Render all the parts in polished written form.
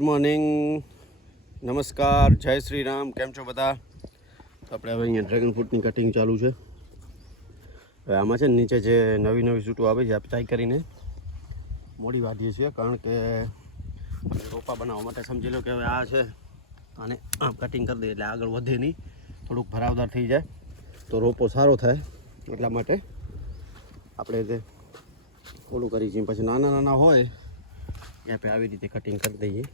Good morning, નમસ્કાર, જય શ્રી રામ. કેમ છો બધા? તો આપણે હવે અહીંયા ડ્રેગન ફ્રૂટની કટિંગ ચાલુ છે. હવે આમાં છે ને નીચે જે નવી નવી સૂટો આવે છે આપણે ચાઈ કરીને મોડી વાઢીએ છીએ, કારણ કે રોપા બનાવવા માટે સમજી લો કે હવે આ છે અને આમ કટિંગ કરી દઈએ એટલે આગળ વધે નહીં, થોડુંક ભરાવદાર થઈ જાય તો રોપો સારો થાય. એટલા માટે આપણે તે થોડું કરી છીએ. પછી નાના નાના હોય ત્યાં આપણે આવી રીતે કટિંગ કરી દઈએ.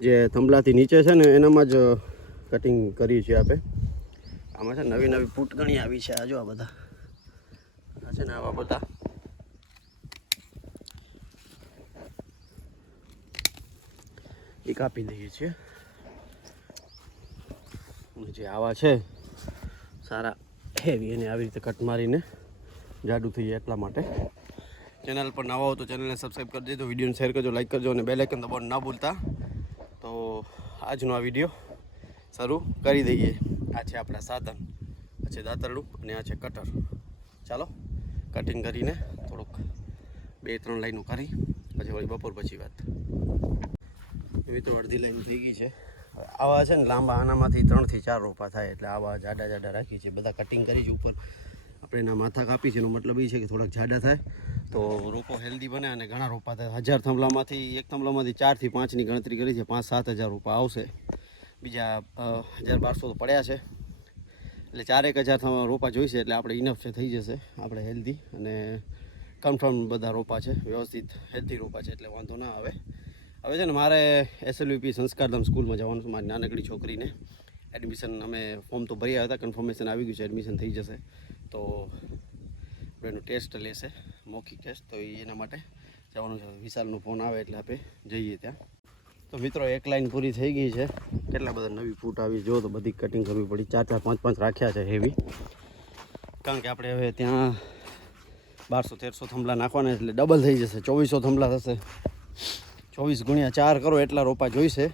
જે થંભલાથી નીચે છે ને એનામાં જ કટિંગ કરીએ છીએ આપણે. આમાં છે નવી નવી ફૂટ ઘણી આવી છે. આ જો આ બધા આ છે ને આવા બધા એ કાપી દઈએ છીએ. જે આવા છે સારા હેવી એને આવી રીતે કટ મારીને જાડું થઈ જાય. એટલા માટે ચેનલ પર નવા હો તો ચેનલને સબસ્ક્રાઈબ કરી દેજો, વિડીયોને શેર કરજો, લાઈક કરજો અને બેલ આઇકન દબાવવાનું ના ભૂલતા. તો આજનો આ વિડીયો શરૂ કરી દઈએ. આ છે આપણા સાધન, આ છે દાતરડું અને આ છે કટર. ચાલો કટિંગ કરીને થોડુંક 2-3 લાઈનો કરી પછી વળી બપોર પછી વાત. એવી તો અડધી લાઈન થઈ ગઈ છે. આવા છે ને લાંબા, આનામાંથી 3 થી 4 રોપા થાય એટલે આવા જાડા જાડા રાખી છે. બધા કટિંગ કરી છે. ઉપર આપણે એના માથા કાપી છે. એનો મતલબ એ છે કે થોડાક જાડા થાય તો રોપો હેલ્ધી બને અને ઘણા રોપા થાય. 1000 થંભલામાંથી એક થંભલામાંથી 4 થી 5ની ગણતરી કરી છે. 5-7 હજાર રોપા આવશે. બીજા 1200 તો પડ્યા છે એટલે 4-1000 રોપા જોઈશે એટલે આપણે ઇનફ છે, થઈ જશે. આપણે હેલ્ધી અને કન્ફર્મ બધા રોપા છે, વ્યવસ્થિત હેલ્ધી રોપા છે એટલે વાંધો ના આવે. હવે છે ને મારે SLVP સંસ્કારધામ સ્કૂલમાં જવાનું છે. મારી નાનકડી છોકરીને એડમિશન અમે ફોર્મ તો ભરી આવ્યા હતા, કન્ફર્મેશન આવી ગયું છે, એડમિશન થઈ જશે. તો એનો ટેસ્ટ લેશે, મૌખિક ટેસ્ટ. તો એના માટે જવાનું છે. વિશાલનો ફોન આવે એટલે આપણે જઈએ ત્યાં. તો મિત્રો એક લાઈન પૂરી થઈ ગઈ છે. કેટલા બધા નવી ફૂટ આવી જો તો બધી કટિંગ કરવી પડી. 4-4, 5-5 રાખ્યા છે હેવી, કારણ કે આપણે હવે ત્યાં 1200-1300 થંભલા નાખવાના એટલે ડબલ થઈ જશે. 2400 થંભલા થશે. 24 × 4 કરો એટલા રોપા જોઈશે.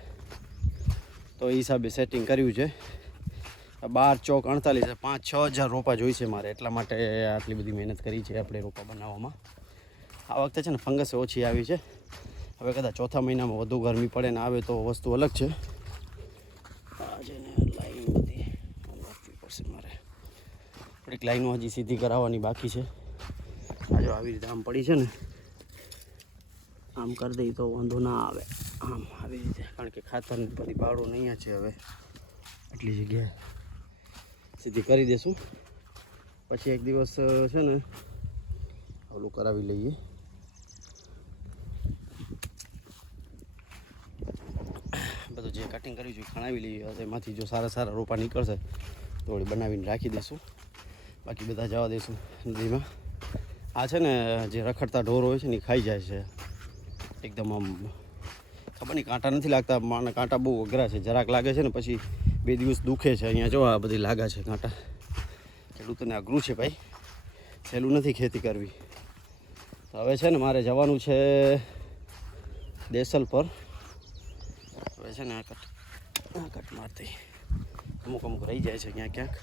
તો એ હિસાબે સેટિંગ કર્યું છે. 12 ચોક 48 5-6 હજાર રોપા જોઈશે મારે. એટલા માટે આટલી બધી મહેનત કરી છે આપણે રોપા બનાવવામાં. આ વખતે છે ને ફંગસ ઓછી આવી છે. હવે કદાચ ચોથા મહિનામાં વધુ ગરમી પડે ને આવે તો વસ્તુ અલગ છે. આ છે ને લાઈન બધી નાખવી પડશે મારે. થોડીક લાઈનો હજી સીધી કરાવવાની બાકી છે. આ જો આવી રીતે આમ પડી છે ને, આમ કરી દઈએ તો વાંધો ના આવે. આમ આવી રીતે, કારણ કે ખાતરની બધી બાળો નહીં છે. હવે આટલી જગ્યાએ સીધી કરી દઈશું. પછી એક દિવસ છે ને ઓલું કરાવી લઈએ. બધું જે કટિંગ કર્યું છે ખણાવી લઈએ. એમાંથી જો સારા સારા રોપા નીકળશે તો વળી બનાવીને રાખી દઈશું. બાકી બધા જવા દઈશું નદીમાં. આ છે ને જે રખડતા ઢોર હોય છે ને એ ખાઈ જાય છે. એકદમ આમ ખબર નહીં, કાંટા નથી લાગતા. માને કાંટા બહુ અઘરા છે. જરાક લાગે છે ને પછી 2 દિવસ દુખે છે. અહીંયા જો આ બધી લાગા છે કાંટા. ખેડૂતોને અઘરું છે ભાઈ, સહેલું નથી ખેતી કરવી. તો હવે છે ને મારે જવાનું છે દેસલ પર. હવે છે ને આ કટ મારતી અમુક રહી જાય છે ક્યાંક ક્યાંક.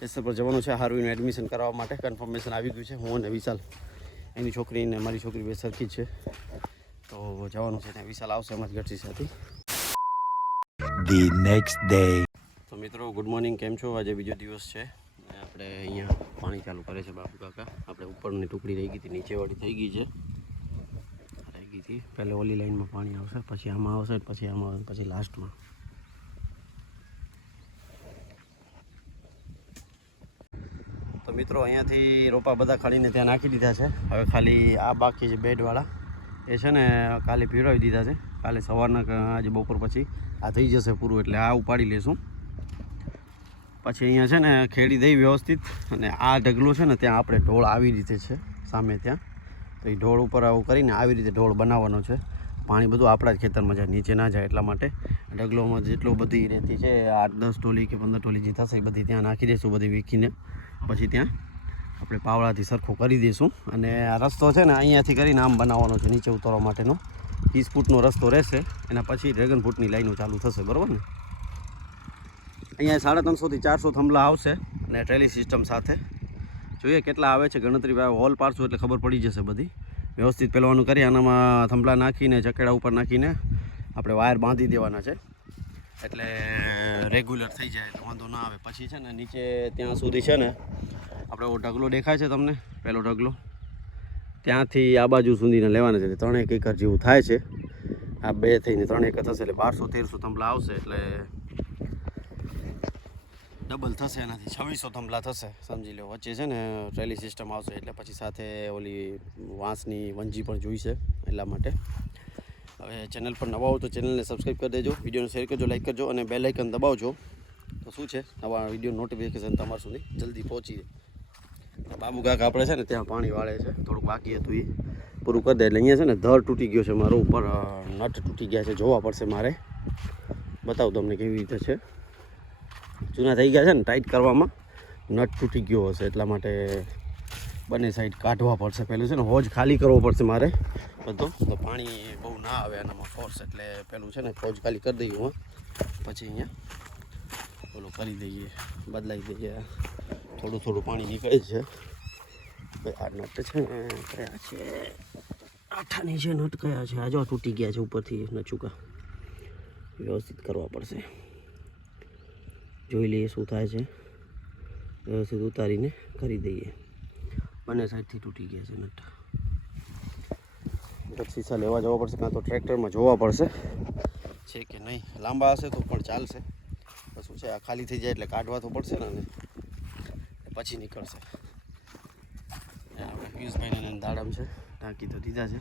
દેસલ પર જવાનું છે હાર્વીનું એડમિશન કરાવવા માટે. કન્ફર્મેશન આવી ગયું છે. હું અને વિશાલ, એની છોકરીને મારી છોકરી બે સરખી જ છે. તો જવાનું છે ત્યાં. વિશાલ આવશે અમારી ઘરથી સાથે. The next day. તો મિત્રો ગુડ મોર્નિંગ, કેમ છો? આજે બીજો દિવસ છે. આપણે અહીંયા પાણી ચાલુ કરે છે બાપુ કાકા. આપણે ઉપરની ટુકડી રહી ગઈ હતી, નીચેવાળી થઈ ગઈ છે. રહી ગઈ હતી પહેલે ઓલી લાઈનમાં પાણી આવશે, પછી આમાં આવશે, પછી આમાં આવશે, પછી લાસ્ટમાં. તો મિત્રો અહીંયાથી રોપા બધા ખાલીને ત્યાં નાખી દીધા છે. હવે ખાલી આ બાકી છે બેડવાળા, એ છે ને કાલે ભીડાવી દીધા છે. કાલે સવારના આજે બપોર પછી આ થઈ જશે પૂરું એટલે આ ઉપાડી લેશું. પછી અહીંયા છે ને ખેડી દઈ વ્યવસ્થિત. અને આ ઢગલો છે ને ત્યાં આપણે ઢોળ આવી રીતે છે સામે ત્યાં. તો એ ઢોળ ઉપર આવું કરીને આવી રીતે ઢોળ બનાવવાનો છે. પાણી બધું આપણા જ ખેતરમાં જાય, નીચે ના જાય. એટલા માટે ઢગલોમાં જેટલો બધી રેતી છે 8-10 ટોલી કે 15 ટોલી જે થશે એ બધી ત્યાં નાખી દઈશું, બધી વીખીને. પછી ત્યાં આપણે પાવડાથી સરખું કરી દઈશું. અને આ રસ્તો છે ને અહીંયાથી કરીને આમ બનાવવાનો છે નીચે ઉતરવા માટેનો. 30 ફૂટનો રસ્તો રહેશે. એના પછી ડ્રેગન ફ્રૂટની લાઈનો ચાલુ થશે, બરાબર ને? અહીંયા 350 થી 400 થંભલા આવશે અને ટ્રેલી સિસ્ટમ સાથે. જોઈએ કેટલા આવે છે, ગણતરી હોલ પાડશું એટલે ખબર પડી જશે બધી. વ્યવસ્થિત પેલવાનું કરી આનામાં થંભલા નાખીને ચકેડા ઉપર નાખીને આપણે વાયર બાંધી દેવાના છે, એટલે રેગ્યુલર થઈ જાય એટલે વાંધો ના આવે. પછી છે ને નીચે ત્યાં સુધી છે ને આપણે ઢગલો દેખાય છે તમને, પહેલો ઢગલો ત્યાંથી આ બાજુ સુધીને લેવાના છે. 3 એકર જેવું થાય છે. આ 2 થઈને 3 એકર થશે એટલે 1200-1300 થંભલા આવશે, એટલે ડબલ થશે એનાથી 2600 થંભલા થશે સમજી લો. વચ્ચે છે ને ટ્રેલી સિસ્ટમ આવશે, એટલે પછી સાથે ઓલી વાંસની વંજી પણ જોઈશે, એટલા માટે. હવે ચેનલ પર નવા હો તો ચેનલને સબસ્ક્રાઈબ કરી દેજો, વિડીયોને શેર કરજો, લાઈક કરજો અને બેલ આઇકન દબાવજો, તો શું છે નવા વિડીયો નોટિફિકેશન તમારા સુધી જલ્દી પહોંચી જાય. બાબુ કાકા આપણે છે ને ત્યાં પાણી વાળે છે, થોડુંક બાકી હતું એ પૂરું કરી દે. એટલે અહીંયા છે ને ધર તૂટી ગયો છે મારો, ઉપર નટ તૂટી ગયા છે, જોવા પડશે મારે. બતાવું તમને કેવી રીતે છે. જૂના થઈ ગયા છે ને, ટાઈટ કરવામાં નટ તૂટી ગયો હશે, એટલા માટે બંને સાઈડ કાઢવા પડશે. પહેલું છે ને હોજ ખાલી કરવો પડશે મારે બધો, તો પાણી બહુ ના આવે આનામાં ફોર્સ, એટલે પહેલું છે ને હોજ ખાલી કરી દઈએ હું, પછી અહીંયા ઓલું કરી દઈએ, બદલાઈ દઈએ. થોડું થોડું પાણી નીકળે છે. આ નટ છે ને કયા છે, આઠાની છે નટ કયા છે, આ જો તૂટી ગયા છે ઉપરથી નચુકા, વ્યવસ્થિત કરવા પડશે. જોઈ લઈએ શું થાય છે, વ્યવસ્થિત ઉતારીને કરી દઈએ. બંને સાઈડથી તૂટી ગયા છે નટ. શીશા લેવા જવા પડશે, કાં તો ટ્રેક્ટરમાં જોવા પડશે છે કે નહીં. લાંબા હશે તો પણ ચાલશે, શું છે આ ખાલી થઈ જાય એટલે કાઢવા તો પડશે ને, પછી નીકળશે. આપણે પિયુષભાઈને દાડમ છે, ટાંકી તો દીધા છે.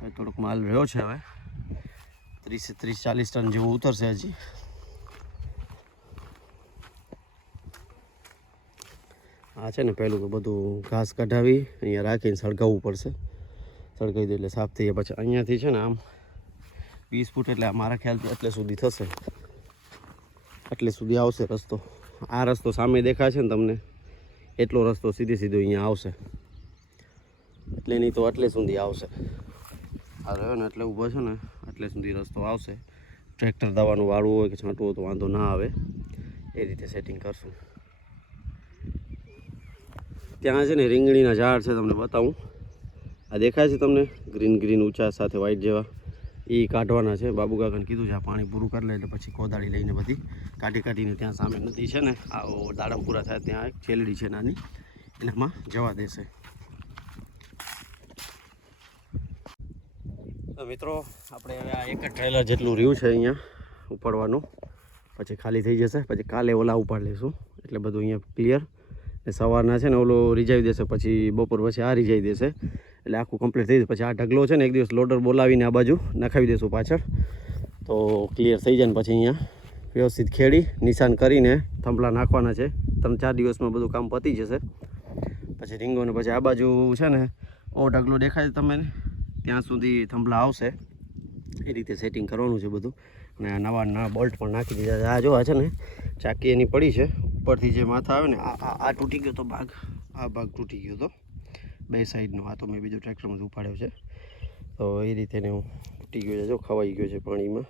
હવે થોડોક માલ રહ્યો છે, હવે 30-40 ટન જેવું ઉતરશે હજી. આ છે ને પહેલું તો બધું ઘાસ કઢાવી અહીંયા રાખીને સળગાવવું પડશે. સળગાવી દે એટલે સાફ થઈ જાય. પછી અહીંયાથી છે ને આમ 20 ફૂટ એટલે મારા ખ્યાલથી એટલે સુધી થશે, એટલે સુધી આવશે રસ્તો. આ રસ્તો સામે દેખાય છે ને તમને, એટલો રસ્તો સીધો અહીંયા આવશે, એટલે નહીં તો એટલે સુધી આવશે. આ રહ્યો ને એટલે ઊભો છે ને, એટલે સુધી રસ્તો આવશે. ટ્રેક્ટર દવાનું વાળવું હોય કે છાંટવું હોય તો વાંધો ના આવે, એ રીતે સેટિંગ કરશું. ત્યાં છે ને રીંગણીના ઝાડ છે, તમને બતાવું. આ દેખાય છે તમને, ગ્રીન ઊંચા સાથે વ્હાઈટ જેવા, એ કાઢવાના છે. બાબુ કાકાને કીધું છે આ પાણી પૂરું કરી લે એટલે પછી કોદાળી લઈને બધી કાઢીને ત્યાં સામે નદી છે ને, આ દાડમ પૂરા થાય ત્યાં એક છેલડી છે નાની, એનામાં જવા દેશે. તો મિત્રો આપણે હવે આ એક જ ટ્રેલર જેટલું રહ્યું છે અહીંયા ઉપાડવાનું, પછી ખાલી થઈ જશે. પછી કાલે ઓલા ઉપાડ લઈશું, એટલે બધું અહીંયા ક્લિયર. ને સવારના છે ને ઓલો રીઝાવી દેશે, પછી બપોર પછી આ રીઝાવી દેશે, એટલે આખું કમ્પ્લીટ થઈ જશે. પછી આ ઢગલો છે ને એક દિવસ લોડર બોલાવીને આ બાજુ નખાવી દઈશું પાછળ, તો ક્લિયર થઈ જાય. ને પછી અહીંયા વ્યવસ્થિત ખેડી નિશાન કરીને થંભલા નાખવાના છે. 3-4 દિવસમાં બધું કામ પતી જશે. પછી રીંગોને પછી આ બાજુ છે ને ઓ ઢગલો દેખાય તમને, ત્યાં સુધી થંભલા આવશે. એ રીતે સેટિંગ કરવાનું છે બધું. અને નવા બોલ્ટ પણ નાખી દીધા છે. આ જો આ છે ને ચાકી એની પડી છે, ઉપરથી જે માથા આવે ને આ તૂટી ગયો તો ભાગ, આ ભાગ તૂટી ગયો તો 2 સાઈડનો. આ તો મેં બીજો ટ્રેક્ટરમાં ઉપાડ્યો છે, તો એ રીતે હું તૂટી ગયો છે. જો ખવાઈ ગયો છે પાણીમાં,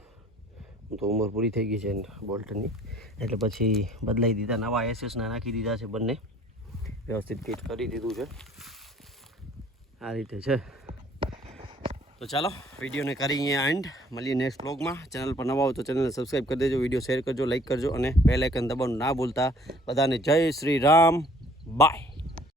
તો ઉંમર પૂરી થઈ ગઈ છે બોલ્ટની, એટલે પછી બદલાઈ દીધા. નવા એસએસના નાખી દીધા છે બંને, વ્યવસ્થિત ફિટ કરી દીધું છે. આ રીતે છે. તો ચાલો વિડીયોને કરી અહીંયા એન્ડ, મળીએ નેક્સ્ટ બ્લોગમાં. ચેનલ પર નવા હો તો ચેનલને સબસ્ક્રાઈબ કરી દેજો, વિડીયો શેર કરજો, લાઈક કરજો અને બેલ આઇકન દબાવવાનું ના ભૂલતા. બધાને જય શ્રી રામ, બાય.